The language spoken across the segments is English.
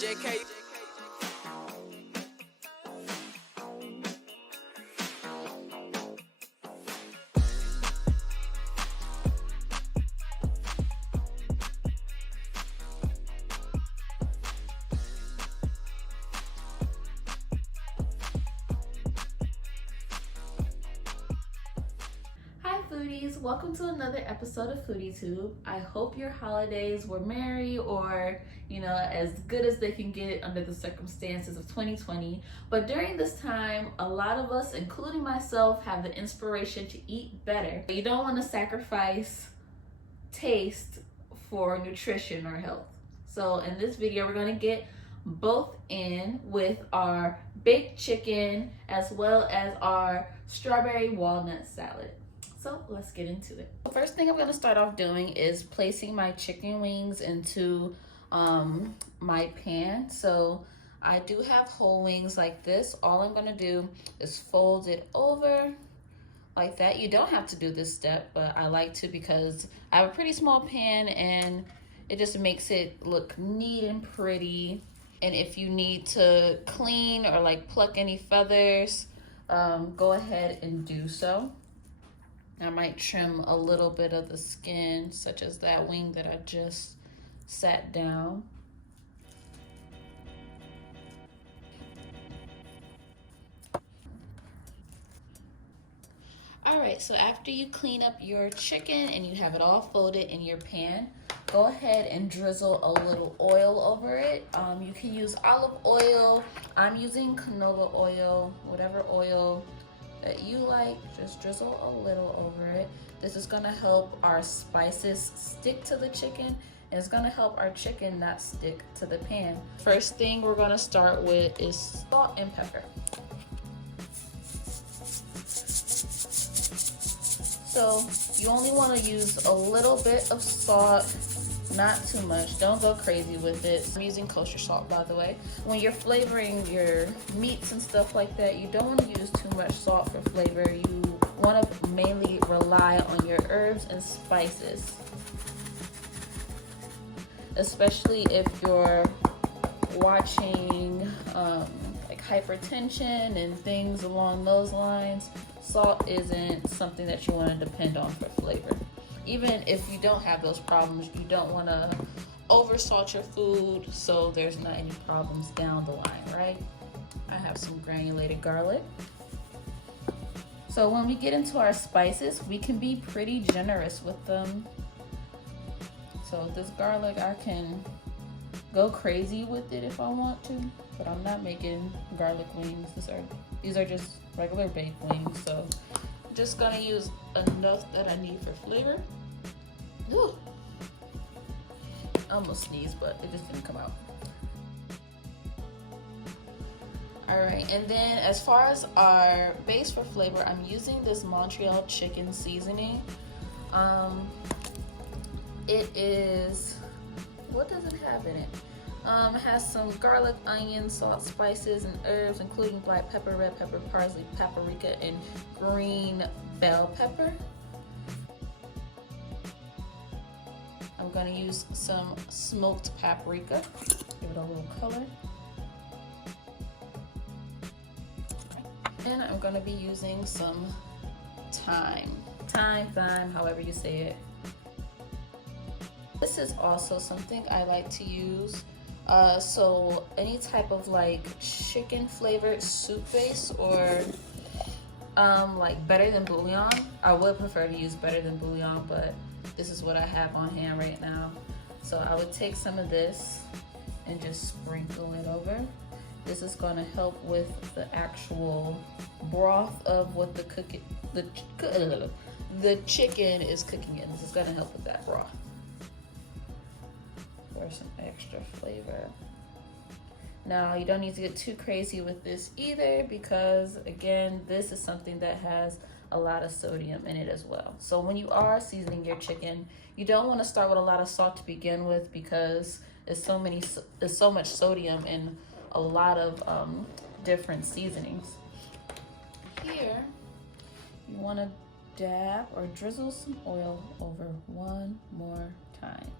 JK. Foodies, welcome to another episode of Foodie Tube. I hope your holidays were merry or, as good as they can get under the circumstances of 2020. But during this time, a lot of us, including myself, have the inspiration to eat better. You don't want to sacrifice taste for nutrition or health. So in this video, we're going to get both in with our baked chicken as well as our strawberry walnut salad. So let's get into it. The first thing I'm going to start off doing is placing my chicken wings into my pan. So I do have whole wings like this. All I'm going to do is fold it over like that. You don't have to do this step, but I like to because I have a pretty small pan and it just makes it look neat and pretty. And if you need to clean or like pluck any feathers, go ahead and do so. I might trim a little bit of the skin, such as that wing that I just sat down. All right, so after you clean up your chicken and you have it all folded in your pan, go ahead and drizzle a little oil over it. You can use olive oil. I'm using canola oil, whatever oil that you like, just drizzle a little over it. This is gonna help our spices stick to the chicken, and it's gonna help our chicken not stick to the pan. First thing we're gonna start with is salt and pepper. So you only wanna use a little bit of salt, not too much. Don't go crazy with it. I'm using kosher salt, by the way. When you're flavoring your meats and stuff like that, you don't want to use too much salt for flavor. You want to mainly rely on your herbs and spices, especially if you're watching like hypertension and things along those lines. Salt isn't something that you want to depend on for flavor. Even if you don't have those problems, you don't want to oversalt your food so there's not any problems down the line, right? I have some granulated garlic. So when we get into our spices, we can be pretty generous with them. So this garlic, I can go crazy with it if I want to, but I'm not making garlic wings. These are just regular baked wings, so I'm just gonna use enough that I need for flavor. Ooh. I almost sneezed, but it just didn't come out. All right, and then as far as our base for flavor, I'm using this Montreal chicken seasoning. It is, what does it have in it? It has some garlic, onion, salt, spices, and herbs, including black pepper, red pepper, parsley, paprika, and green bell pepper. I'm gonna use some smoked paprika, give it a little color. And I'm gonna be using some thyme, thyme, however you say it. This is also something I like to use. So any type of like chicken flavored soup base or like better than bouillon. I would prefer to use better than bouillon, but this is what I have on hand right now. So I would take some of this and just sprinkle it over. This is going to help with the actual broth of what the chicken is cooking in. This is going to help with that broth. For some extra flavor. Now you don't need to get too crazy with this either, because again, this is something that has a lot of sodium in it as well. So when you are seasoning your chicken, you don't want to start with a lot of salt to begin with, because there's so much sodium in a lot of different seasonings. Here, you want to dab or drizzle some oil over one more time.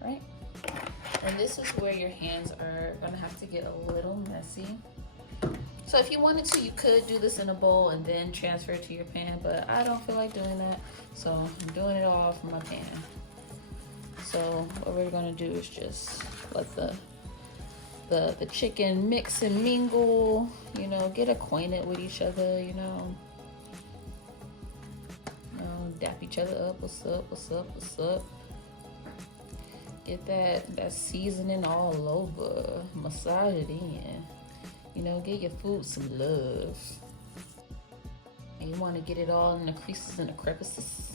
Right? And this is where your hands are gonna have to get a little messy. So if you wanted to, you could do this in a bowl and then transfer it to your pan, but I don't feel like doing that, so I'm doing it all from my pan. So what we're gonna do is just let the chicken mix and mingle, you know, get acquainted with each other, you know, dap each other up. What's up, what's up, what's up? Get that seasoning all over, massage it in. You know, give your food some love. And you want to get it all in the creases and the crevices.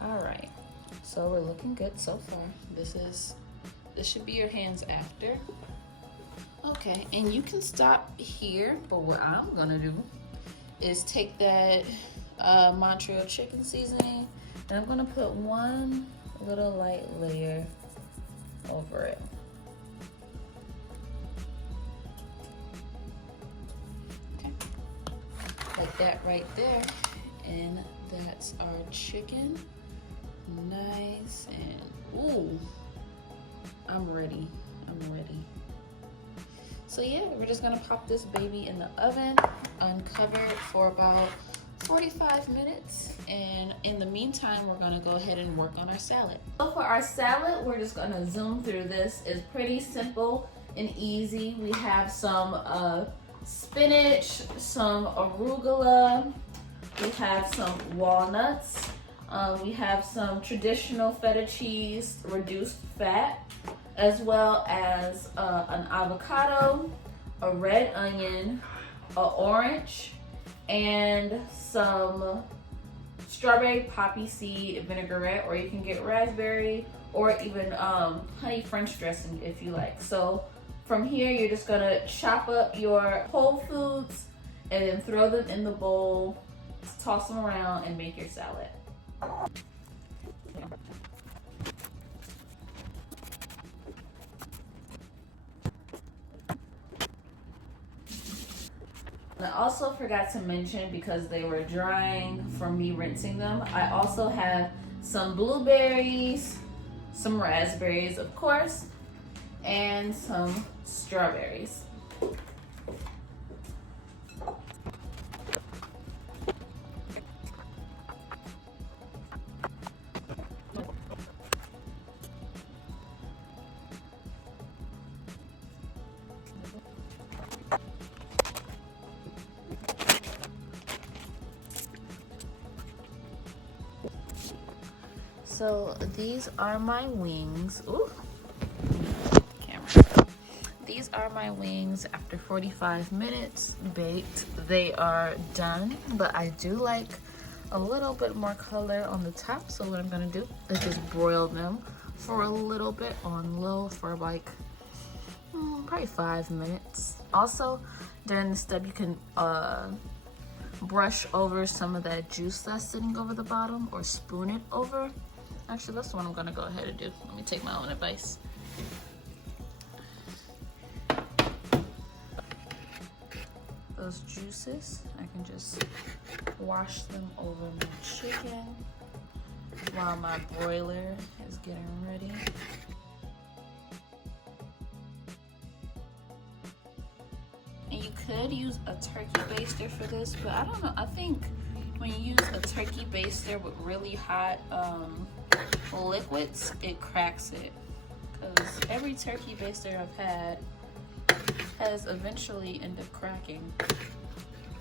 All right, so we're looking good so far. This should be your hands after. Okay, and you can stop here, but what I'm gonna do is take that Montreal chicken seasoning, and I'm gonna put one little light layer over it. Okay, like that right there, and that's our chicken. Nice, and ooh, I'm ready. So yeah, we're just gonna pop this baby in the oven, uncover it for about 45 minutes, and in the meantime, we're gonna go ahead and work on our salad. So for our salad, we're just gonna zoom through this. It's pretty simple and easy. We have some spinach, some arugula, we have some walnuts, we have some traditional feta cheese, reduced fat, as well as an avocado, a red onion, an orange, and some strawberry poppy seed vinaigrette, or you can get raspberry or even honey French dressing if you like. So from here, you're just gonna chop up your whole foods and then throw them in the bowl, toss them around, and make your salad. I also forgot to mention, because they were drying from me rinsing them, I also have some blueberries, some raspberries, of course, and some strawberries. So these are my wings. Ooh, camera. These are my wings after 45 minutes baked. They are done, but I do like a little bit more color on the top. So what I'm gonna do is just broil them for a little bit on low for like probably 5 minutes. Also, during the step, you can brush over some of that juice that's sitting over the bottom, or spoon it over. Actually, that's what I'm gonna go ahead and do. Let me take my own advice. Those juices, I can just wash them over my chicken while my broiler is getting ready. And you could use a turkey baster for this, but I don't know. I think when you use a turkey baster with really hot liquids, it cracks it. Because every turkey baster I've had has eventually ended up cracking.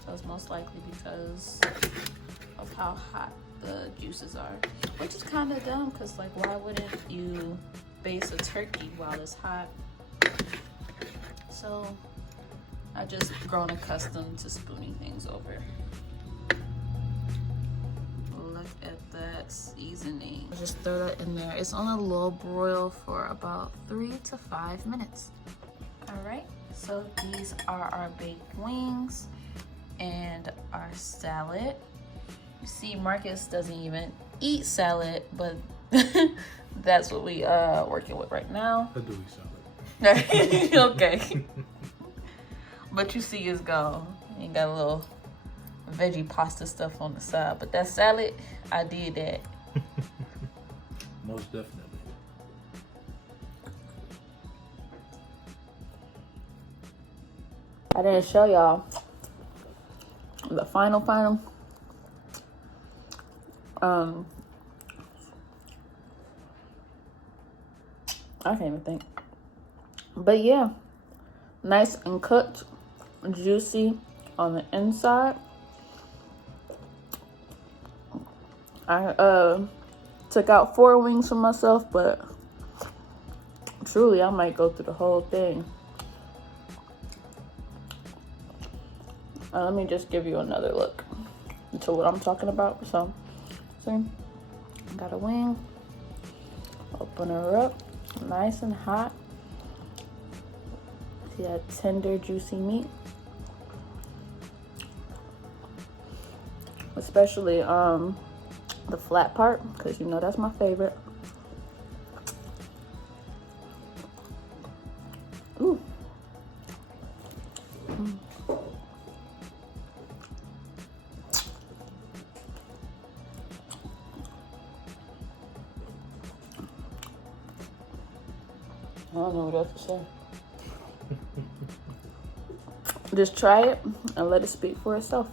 So it's most likely because of how hot the juices are. Which is kind of dumb, because like, why wouldn't you baste a turkey while it's hot? So I've just grown accustomed to spooning things over. Look at that seasoning. Just throw that in there. It's on a low broil for about 3 to 5 minutes. All right, so these are our baked wings and our salad. You see, Marcus doesn't even eat salad, but that's what we working with right now. I do eat Okay. But you see it's gone. You got a little veggie pasta stuff on the side. But that salad, I did that. Most definitely. I didn't show y'all the final. I can't even think. But yeah, nice and cooked, juicy on the inside. I took out 4 wings for myself, but truly I might go through the whole thing. Let me just give you another look into what I'm talking about. So, see, got a wing. Open her up, nice and hot. See that tender, juicy meat. Especially the flat part, because you know that's my favorite. Ooh. I don't know what else to say. Just try it and let it speak for itself.